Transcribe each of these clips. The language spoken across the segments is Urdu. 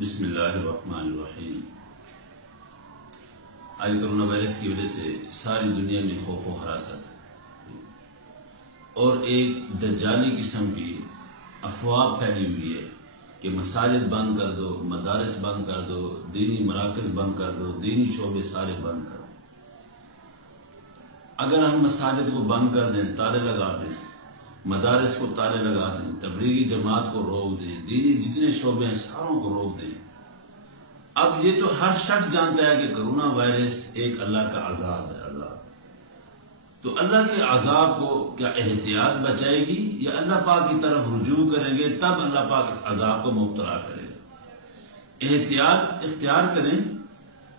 بسم اللہ الرحمن الرحیم۔ آج کرونا وائرس کی وجہ سے ساری دنیا میں خوف و ہراست ہے اور ایک دجالی قسم کی افواہ پھیلی ہوئی ہے کہ مساجد بند کر دو، مدارس بند کر دو، دینی مراکز بند کر دو، دینی شعبے سارے بند کر دو۔ اگر ہم مساجد کو بند کر دیں، تالے لگا دیں، مدارس کو تالے لگا دیں، تبلیغی جماعت کو روک دیں، دینی جتنے شعبے ہیں ساروں کو روک دیں، اب یہ تو ہر شخص جانتا ہے کہ کرونا وائرس ایک اللہ کا عذاب ہے، عذاب۔ تو اللہ کے عذاب کو کیا احتیاط بچائے گی یا اللہ پاک کی طرف رجوع کریں گے تب اللہ پاک اس عذاب کو مبتلا کرے گا؟ احتیاط اختیار کریں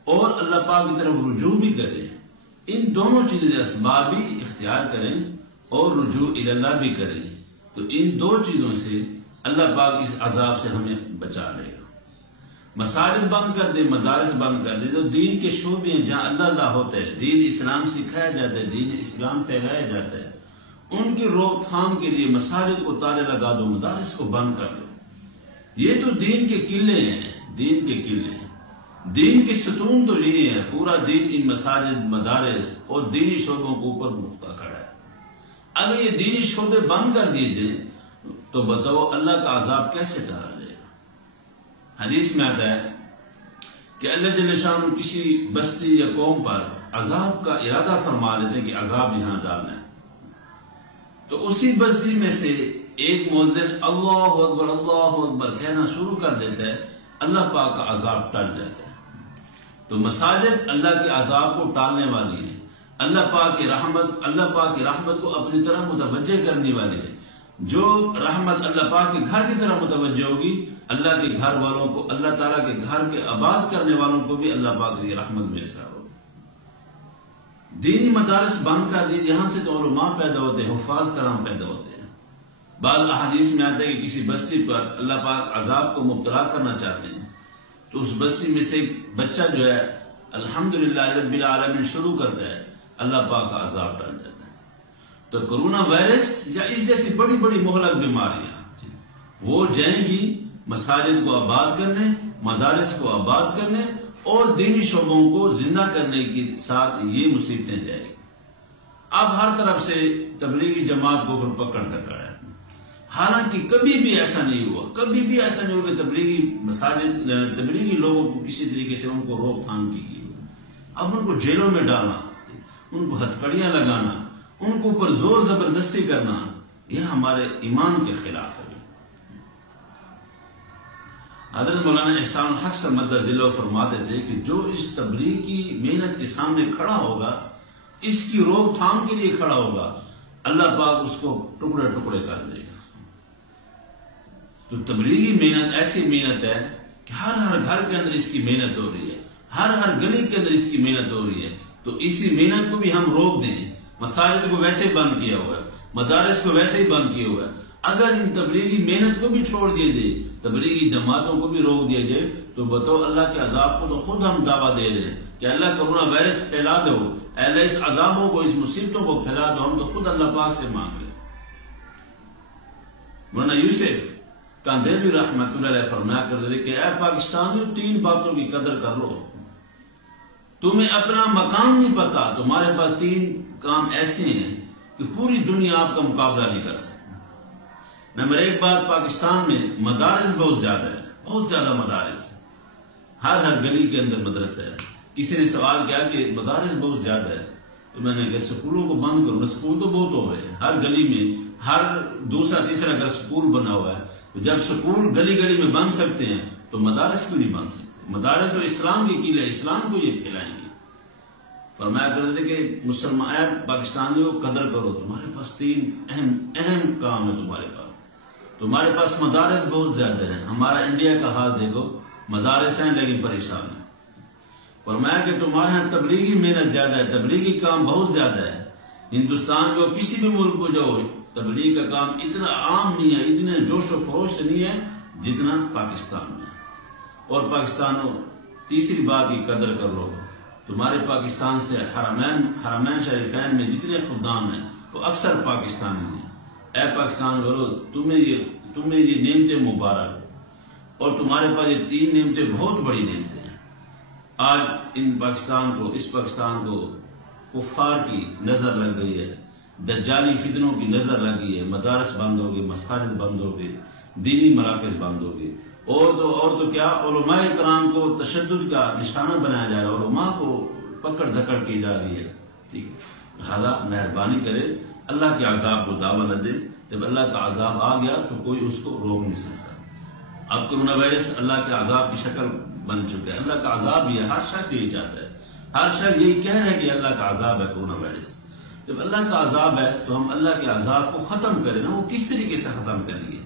اور اللہ پاک کی طرف رجوع بھی کریں، ان دونوں چیزیں اسباب بھی اختیار کریں اور رجوع اللہ بھی کریں، تو ان دو چیزوں سے اللہ پاک اس عذاب سے ہمیں بچا لے گا۔ مساجد بند کر دیں، مدارس بند کر دیں، تو دین کے شعبے ہیں جہاں اللہ اللہ ہوتا ہے، دین اسلام سکھایا جاتا ہے، دین اسلام پھیلایا جاتا ہے، ان کی روک تھام کے لیے مساجد کو تالے لگا دو، مدارس کو بند کر دو۔ یہ تو دین کے قلعے ہیں، دین کے قلعے ہیں، دین کے ستون تو یہ ہے، پورا دین ان مساجد، مدارس اور دینی شعبوں کو اوپر مختہ کھڑا ہے۔ اگر یہ دینی شعبے بند کر دیے جائیں تو بتاؤ اللہ کا عذاب کیسے ٹالا جائے گا؟ حدیث میں آتا ہے کہ اللہ جل شانہ کسی بستی یا قوم پر عذاب کا ارادہ فرما لیتے ہیں کہ عذاب یہاں ڈالنا ہے، تو اسی بستی میں سے ایک مؤذن اللہ اکبر کہنا شروع کر دیتا ہے، اللہ پاک کا عذاب ٹل جاتا ہے۔ تو مساجد اللہ کے عذاب کو ٹالنے والی ہیں، اللہ پاک کی رحمت کو اپنی طرح متوجہ کرنے والی ہے۔ جو رحمت اللہ پاک کے گھر کی طرح متوجہ ہوگی، اللہ کے گھر والوں کو، اللہ تعالیٰ کے گھر کے آباد کرنے والوں کو بھی اللہ پاک کی رحمت میسر ہوگی۔ دینی مدارس بند کر دی، یہاں سے تو علماء پیدا ہوتے ہیں، حفاظ کرام پیدا ہوتے ہیں۔ بعض احادیث میں آتا ہے کہ کسی بستی پر اللہ پاک عذاب کو مبتلا کرنا چاہتے ہیں، تو اس بستی میں سے ایک بچہ جو ہے الحمدللہ رب العالمین شروع کرتا ہے، اللہ پاک کا عذاب ٹل جاتا ہے۔ تو کرونا وائرس یا اس جیسی بڑی بڑی مہلک بیماریاں وہ جائیں گی مساجد کو آباد کرنے، مدارس کو آباد کرنے اور دینی شعبوں کو زندہ کرنے کے ساتھ یہ مصیبتیں جائیں گی۔ اب ہر طرف سے تبلیغی جماعت کو اوپر پکڑ کر کھڑا ہے، حالانکہ کبھی بھی ایسا نہیں ہوا کہ تبلیغی لوگوں کو کسی طریقے سے ان کو روک تھام کی گئی۔ اب ان کو جیلوں میں ڈالنا، ان کو ہتھکڑیاں لگانا، ان کو اوپر زور زبردستی کرنا، یہ ہمارے ایمان کے خلاف ہے۔ حضرت مولانا احسان حق سے مدد ذلہ فرماتے تھے کہ جو اس تبلیغ کی محنت کے سامنے کھڑا ہوگا، اس کی روک تھام کے لیے کھڑا ہوگا، اللہ پاک اس کو ٹکڑے ٹکڑے کر دے گا۔ تو تبلیغی محنت ایسی محنت ہے کہ ہر گھر کے اندر اس کی محنت ہو رہی ہے، ہر گلی کے اندر اس کی محنت ہو رہی ہے، تو اسی محنت کو بھی ہم روک دیں۔ مساجد کو ویسے ہی بند کیا ہوا ہے، مدارس کو ویسے ہی بند کیا ہوا ہے، اگر ان تبلیغی محنت کو بھی چھوڑ دیے جائے، تبلیغی جماعتوں کو بھی روک دیا جائے، تو بتاؤ اللہ کے عذاب کو تو خود ہم دعویٰ دے رہے ہیں کہ اللہ کرونا وائرس پھیلا دو، اے اللہ اس عذابوں کو، اس مصیبتوں کو پھیلا دو، ہم تو خود اللہ پاک سے مانگ رہے ہیں۔ مولانا یوسف کاندھیلوی رحمۃ اللہ علیہ فرمایا کرتے تھے کہ اے پاکستانیوں، تین باتوں کی قدر کر لو۔ تمہیں اپنا مقام نہیں پتا، تمہارے پاس تین کام ایسے ہیں کہ پوری دنیا آپ کا مقابلہ نہیں کر سکتی۔ نمبر ایک بات، پاکستان میں مدارس بہت زیادہ ہے، بہت زیادہ مدارس ہے، ہر گلی کے اندر مدرسہ ہے۔ کسی نے سوال کیا کہ مدارس بہت زیادہ ہے، تو میں نے کہا سکولوں کو بند کرو، سکول تو بہت ہو رہے ہیں، ہر گلی میں ہر دوسرا تیسرا گھر سکول بنا ہوا ہے، تو جب سکول گلی گلی میں بن سکتے ہیں تو مدارس کیوں نہیں بن سکتے؟ مدارس اور اسلام کے قلعے، اسلام کو یہ پھیلائیں گے۔ فرمایا کرتے تھے کہ مسلمان پاکستانیوں قدر کرو، تمہارے پاس تین اہم کام ہے، تمہارے پاس مدارس بہت زیادہ ہیں۔ ہمارا انڈیا کا حال دیکھو، مدارس ہیں لیکن پریشان ہیں۔ فرمایا کہ تمہارے یہاں تبلیغی محنت زیادہ ہے، تبلیغی کام بہت زیادہ ہے۔ ہندوستان کو کسی بھی ملک کو جاؤ، تبلیغ کا کام اتنا عام نہیں ہے، اتنے جوش و خروش سے نہیں ہے جتنا پاکستان میں۔ اور پاکستانوں، تیسری بات کی قدر کر لو، تمہارے پاکستان سے حرمین شریفین میں جتنے خدام ہیں وہ اکثر پاکستانی ہیں۔ اے پاکستان والو، تمہیں یہ نعمتیں مبارک، اور تمہارے پاس یہ 3 نعمتیں بہت بڑی نعمتیں ہیں۔ آج ان پاکستان کو، اس پاکستان کو کفار کی نظر لگ گئی ہے، دجالی فتنوں کی نظر لگ گئی ہے، مدارس بند ہو گئے، مساجد بند ہو گئے، دینی مراکز بند ہو گئے، اور تو کیا علماء کرام کو تشدد کا نشانہ بنایا جا رہا ہے، علماء کو پکڑ دھکڑ کی جا رہی ہے، ٹھیک ہے۔ لہٰذا مہربانی کرے، اللہ کے عذاب کو دعویٰ نہ دے۔ جب اللہ کا عذاب آ گیا تو کوئی اس کو روک نہیں سکتا۔ اب کرونا وائرس اللہ کے عذاب کی شکل بن چکا ہے، اللہ کا عذاب یہ، ہر شخص یہی چاہتا ہے، ہر شخص یہی کہہ رہا ہے کہ اللہ کا عذاب ہے کرونا وائرس۔ جب اللہ کا عذاب ہے تو ہم اللہ کے عذاب کو ختم کریں نا، وہ کس طریقے سے ختم کریں گے؟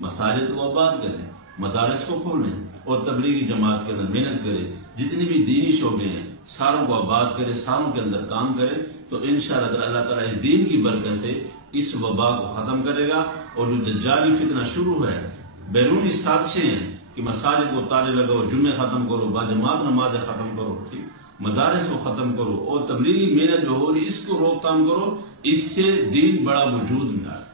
مساجد کو آباد کریں، مدارس کو کھولیں اور تبلیغی جماعت کے اندر محنت کریں، جتنی بھی دینی شعبے ہیں ساروں کو آباد کریں، ساروں کے اندر کام کریں، تو انشاءاللہ اللہ تعالیٰ اس دین کی برکت سے اس وبا کو ختم کرے گا۔ اور جو دجالی فتنہ شروع ہے، بیرونی سازشیں ہیں کہ مساجد کو تالے لگاؤ، جمعے ختم کرو، باجماعت نمازیں ختم کرو، ٹھیک، مدارس کو ختم کرو، اور تبلیغی محنت جو ہو رہی اس کو روک تھام کرو، اس سے دین بڑا وجود میں آئے۔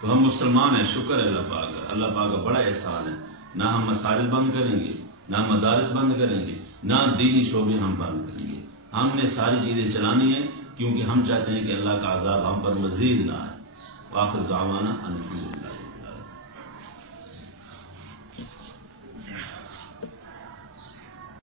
تو ہم مسلمان ہیں، شکر ہے اللہ پاک کا، اللہ پاک کا بڑا احسان ہے۔ نہ ہم مساجد بند کریں گے، نہ مدارس بند کریں گے، نہ دینی شعبے ہم بند کریں گے۔ ہم نے ساری چیزیں چلانی ہیں کیونکہ ہم چاہتے ہیں کہ اللہ کا عذاب ہم پر مزید نہ آئے۔ وآخر دعوانا ان الحمدللہ۔